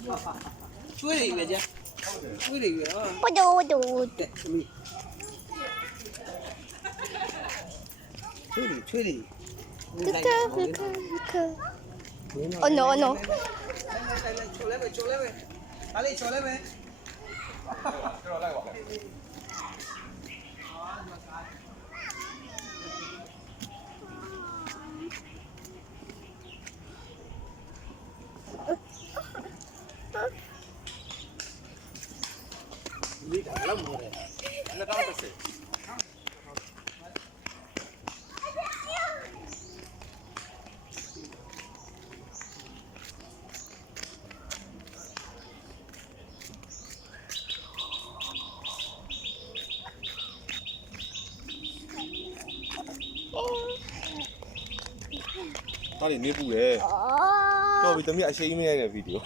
ကျွေးနေပြီကြာကျွေးနေပြီဟာ 不读不读。 တဲ့သမီးချွေးနေ哥哥哥哥哥。Oh no no。ချိုလဲပဲဒါလေးချိုလဲပဲ လေးဒါလောက်မို့တယ်2030ဒါလေးနေပူတယ် 哦。 တော်ပြီသမီးအရှိန်မရတဲ့ဗီဒီယို